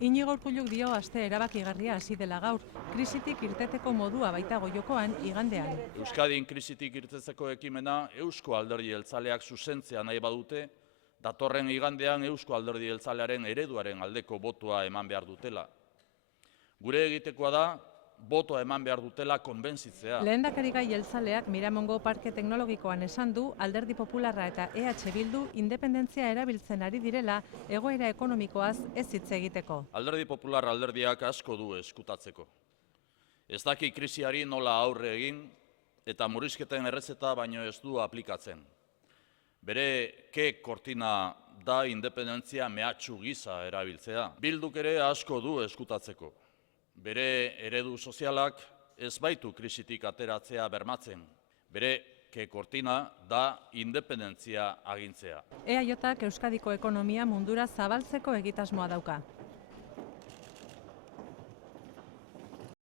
Inigo Urkulluk dio aste erabakigarria hasi dela gaur, krisitik irteteko modua baitago jokoan igandean. Euskadin krisitik irtetzeko ekimena Eusko Alderdi Jeltzaleak zuzentzea nahi badute, datorren igandean Eusko Alderdi Jeltzalearen ereduaren aldeko botoa eman behar dutela. Gure egitekoa da, botoa eman behar dutela konbentzitzea. Lehendakarigai jeltzaleak Miramongo Parke Teknologikoan esan du Alderdi Popularra eta EH Bildu independentzia erabiltzen ari direla egoera ekonomikoaz ez hitz egiteko. Alderdi Popular alderdiak asko du eskutatzeko. Ez daki krisiari nola aurre egin eta murrizketen errezeta baino ez du aplikatzen. Bere kortina da independentzia mehatxu gisa erabiltzea. Bilduk ere asko du eskutatzeko. Bere eredu sozialak ez baitu krisitik ateratzea bermatzen. Bere kortina da independentzia agintzea. EAJak Euskadiko ekonomia mundura zabaltzeko egitasmoa dauka.